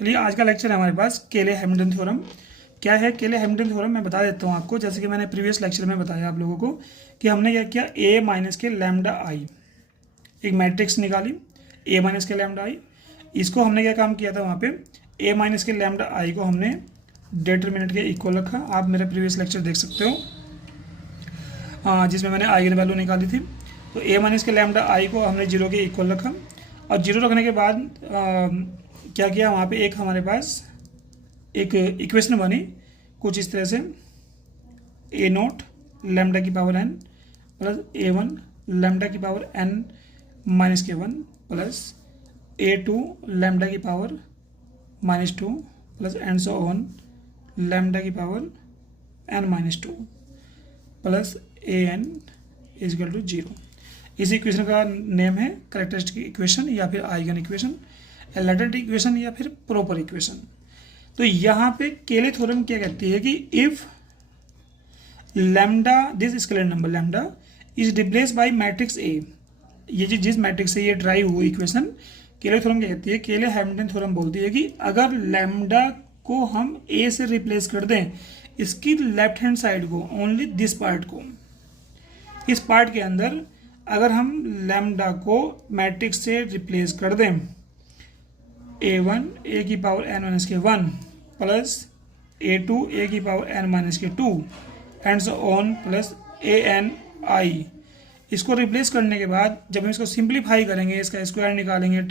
चलिए आज का लेक्चर है हमारे पास केले हैमिल्टन थ्योरम। क्या है केले हैमिल्टन थ्योरम, मैं बता देता हूँ आपको। जैसे कि मैंने प्रीवियस लेक्चर में बताया आप लोगों को कि हमने क्या किया, ए माइनस के लैम्डा आई एक मैट्रिक्स निकाली, ए माइनस के लैम्डा आई। इसको हमने क्या काम किया था वहाँ पे, ए माइनस के लैम्डा आई को हमने डिटरमिनेंट के इक्वल रखा। आप मेरा प्रीवियस लेक्चर देख सकते हो जिसमें मैंने आइगन वैल्यू निकाली थी। तो ए माइनस के लैम्डा आई को हमने जीरो के इक्वल रखा और जीरो रखने के बाद क्या किया, वहाँ पे एक हमारे पास एक इक्वेशन बनी कुछ इस तरह से, ए नोट लैम्डा की power n plus a one lambda की पावर एन माइनस के one plus a two lambda की power minus two plus and so on lambda की power n minus two plus a n is equal to zero. इस equation का name है characteristic equation या फिर eigen equation, latent equation या फिर proper equation. तो यहाँ पे केले थ्योरम क्या कहती है कि if lambda this scalar number lambda is replace by matrix A, ये जिस मैट्रिक्स से ये ड्राइव हुई इक्वेशन, केले थ्योरम क्या कहती है, केले हैमिल्टन थ्योरम बोलती है कि अगर लैम्डा को हम ए से रिप्लेस कर दें, इसकी लेफ्ट हैंड साइड को, ओनली दिस पार्ट को, इस पार्ट के अंदर अगर हम लैम्डा को मैट्रिक्स से रिप्लेस कर दें, ए वन ए की पावर एन माइनस के one plus a two a की पावर एन माइनस के two and so on plus a n I, इसको रिप्लेस करने के बाद जब हम इसको सिंप्लीफाई करेंगे, इसका स्क्वायर निकालेंगे,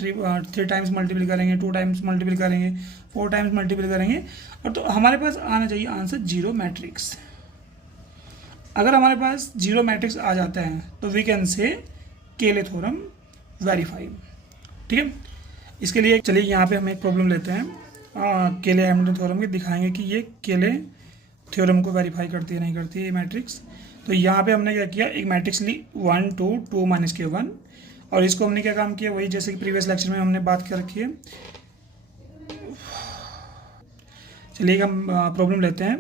थ्री टाइम्स मल्टीपल करेंगे, टू टाइम्स मल्टीपल करेंगे, फोर टाइम्स मल्टीपल करेंगे, और तो हमारे पास आना चाहिए आंसर जीरो मैट्रिक्स। अगर हमारे पास जीरो मैट्रिक्स आ जाता है तो वी कैन से केले थ्योरम वेरीफाई। ठीक है, इसके लिए चलिए यहाँ पे हम एक प्रॉब्लम लेते हैं केले हैमिल्टन थ्योरम की, दिखाएंगे कि ये केले थ्योरम को वेरीफाई करती है नहीं करती है ये मैट्रिक्स। तो यहाँ पे हमने क्या किया, एक मैट्रिक्स ली वन टू टू माइनस के वन, और इसको हमने क्या काम किया, वही जैसे कि प्रीवियस लेक्चर में हमने बात कर रखी है। चलिए हम प्रॉब्लम लेते हैं,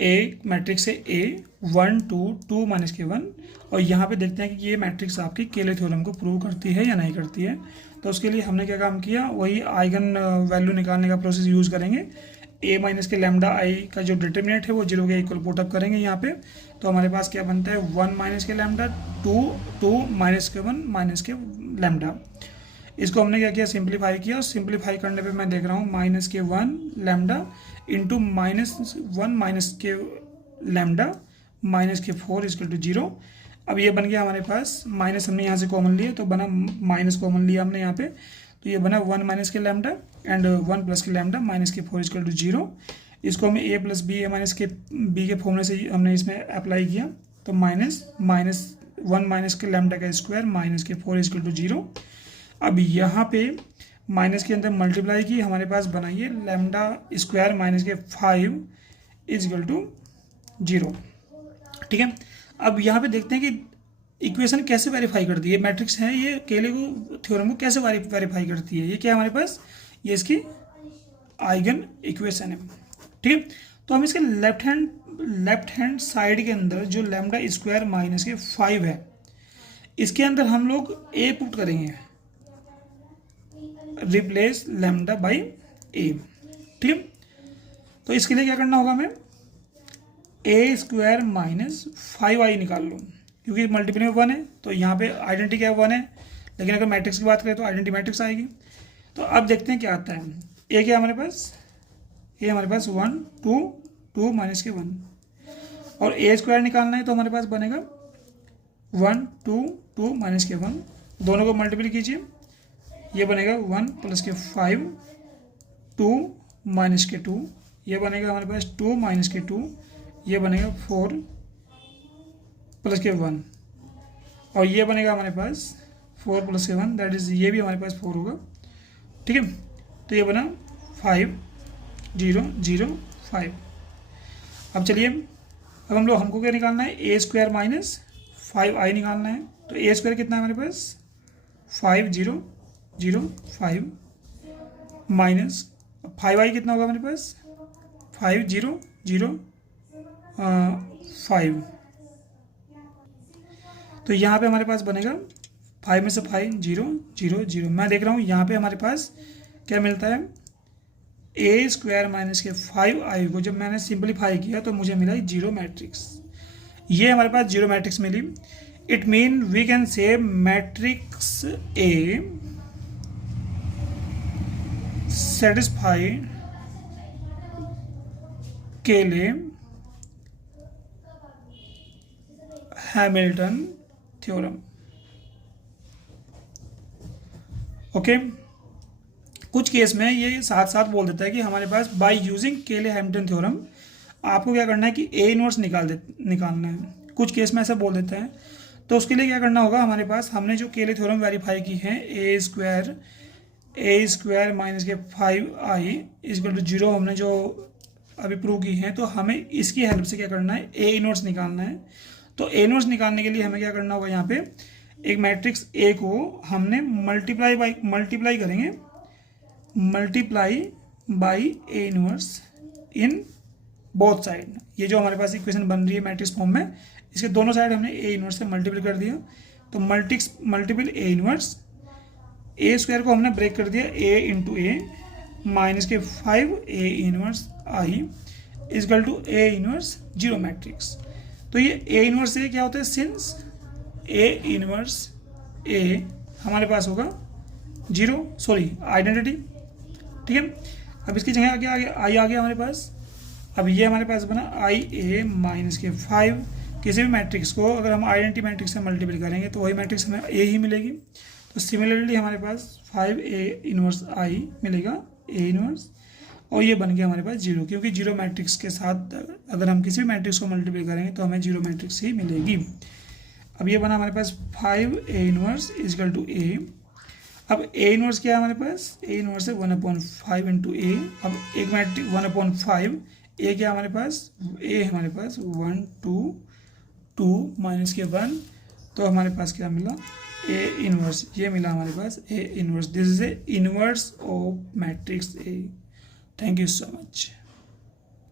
ए मैट्रिक्स है ए वन टू टू माइनस के वन, और यहाँ पे देखते हैं कि ये मैट्रिक्स आपकी केले थ्योरम को प्रूव करती है या नहीं करती है। तो उसके लिए हमने क्या काम किया, वही आइगन वैल्यू निकालने का प्रोसेस यूज़ करेंगे। ए माइनस के लैम्डा आई का जो डिटरमिनेंट है वो जीरो के इक्वल पुट अप करेंगे यहाँ पे। तो हमारे पास क्या बनता है, वन माइनस के लैम्डा टू माइनस के वन माइनस के लैम्डा। इसको हमने क्या किया, सिंप्लीफाई किया, और सिंप्लीफाई करने पे मैं देख रहा हूँ माइनस के one lambda into minus one minus के लैम्डा माइनस के फोर इजकल टू जीरो। अब ये बन गया हमारे पास, माइनस हमने यहाँ से कॉमन लिया तो बना माइनस कॉमन लिया हमने यहाँ पे, तो ये बना वन माइनस के लैम्डा एंड वन प्लस के लैम्डा माइनस के फोर इजकल टू जीरो। इसको हमें ए प्लस बी ए माइनस के बी के फॉर्मूले से हमने इसमें अप्लाई किया, तो माइनस माइनस वन माइनस के लैम्डा का स्क्वायर माइनस के फोर इजकल टू जीरो। अब यहाँ पे माइनस के अंदर मल्टीप्लाई की, हमारे पास बनाइए लैम्डा स्क्वायर माइनस के फाइव इजकल टू जीरो। ठीक है, अब यहाँ पे देखते हैं कि इक्वेशन कैसे वेरीफाई करती है, मैट्रिक्स है ये केले को थ्योरम को कैसे वेरीफाई करती है। ये क्या है हमारे पास, ये इसकी आइगन इक्वेशन है। ठीक है, तो हम इसके लेफ्ट हैंड साइड के अंदर जो लैम्डा स्क्वायर माइनस के फाइव है, इसके अंदर हम लोग ए पुट करेंगे, रिप्लेस लैम्डा बाई ए। ठीक है, तो इसके लिए क्या करना होगा, हमें ए स्क्वायर माइनस फाइव आई निकाल लो, क्योंकि मल्टीपल में वन है तो यहाँ पे आइडेंटिटी क्या वन है, लेकिन अगर मैट्रिक्स की बात करें तो आइडेंटिटी मैट्रिक्स आएगी। तो अब देखते हैं क्या आता है, ए क्या हमारे पास, ए हमारे पास वन टू टू माइनस के वन, और ए स्क्वायर निकालना है तो हमारे पास बनेगा वन टू टू माइनस के वन, दोनों को मल्टीपल कीजिए, ये बनेगा वन प्लस के फाइव टू माइनस के टू, ये बनेगा हमारे पास टू माइनस के टू, ये बनेगा फोर प्लस के वन, और ये बनेगा हमारे पास फोर प्लस के वन, दैट इज़ ये भी हमारे पास फोर होगा। ठीक है, तो ये बना फाइव जीरो जीरो फाइव। अब चलिए, अब हमको क्या निकालना है, A square minus five I निकालना है। तो ए स्क्वायर कितना है हमारे पास, five zero zero five minus five I कितना होगा हमारे पास, फाइव जीरो जीरो फाइव। तो यहाँ पे हमारे पास बनेगा फाइव में से फाइव जीरो जीरो जीरो। मैं देख रहा हूँ यहाँ पे हमारे पास क्या मिलता है, ए स्क्वायर माइनस के 5i को जब मैंने सिंपलीफाई किया तो मुझे मिला जीरो मैट्रिक्स। ये हमारे पास जीरो मैट्रिक्स मिली। It mean we can say matrix A satisfy Cayley Hamilton theorem. Okay, कुछ केस में ये साथ साथ बोल देता है कि हमारे पास by using Cayley Hamilton theorem आपको क्या करना है कि ए इनवर्स निकालना है। कुछ केस में ऐसा बोल देता है, तो उसके लिए क्या करना होगा, हमारे पास हमने जो केले थ्योरम वेरीफाई की है ए स्क्वायर माइनस के 5i इक्वल टू 0 हमने जो अभी प्रूव की है, तो हमें इसकी हेल्प से क्या करना है, ए इनवर्स निकालना है। तो ए इनवर्स निकालने के लिए हमें क्या करना होगा, यहाँ पे एक मैट्रिक्स ए को हमने मल्टीप्लाई करेंगे, multiply by A inverse in both side. ये जो हमारे पास इक्वेशन बन रही है मैट्रिक्स फॉर्म में, इसके दोनों साइड हमने ए इनवर्स से मल्टीपल कर दिया। तो multiple A inverse, A square को हमने ब्रेक कर दिया ए इंटू ए माइनस के 5 A inverse I equal to A inverse zero matrix. तो ये ए इनवर्स ए क्या होता है, सिंस ए इनवर्स ए हमारे पास होगा जीरो, सॉरी आइडेंटिटी, ठीक है। अब इसकी जगह आगे आई आ गया हमारे पास। अब ये हमारे पास बना आई ए माइनस के 5। किसी भी मैट्रिक्स को अगर हम आइडेंटिटी मैट्रिक्स से मल्टीपल करेंगे तो वही मैट्रिक्स हमें ए ही मिलेगी। तो सिमिलरली हमारे पास 5a इनवर्स आई मिलेगा ए इनवर्स, और ये बन गया हमारे पास जीरो, क्योंकि जीरो मैट्रिक्स के साथ अगर हम किसी भी मैट्रिक्स को मल्टीपल करेंगे तो हमें जीरो मैट्रिक्स ही मिलेगी। अब ये बना हमारे पास 5a इनवर्स इजकल टू ए। अब ए इनवर्स क्या है हमारे पास, ए इनवर्स है 1/5 इंटू ए। अब एक मैट्रिक 1/5, ए क्या हमारे पास, ए हमारे पास 1 2 माइनस के 1, तो हमारे पास क्या मिला, ए इनवर्स, ये मिला हमारे पास A inverse. This is A inverse of matrix A. Thank you so much.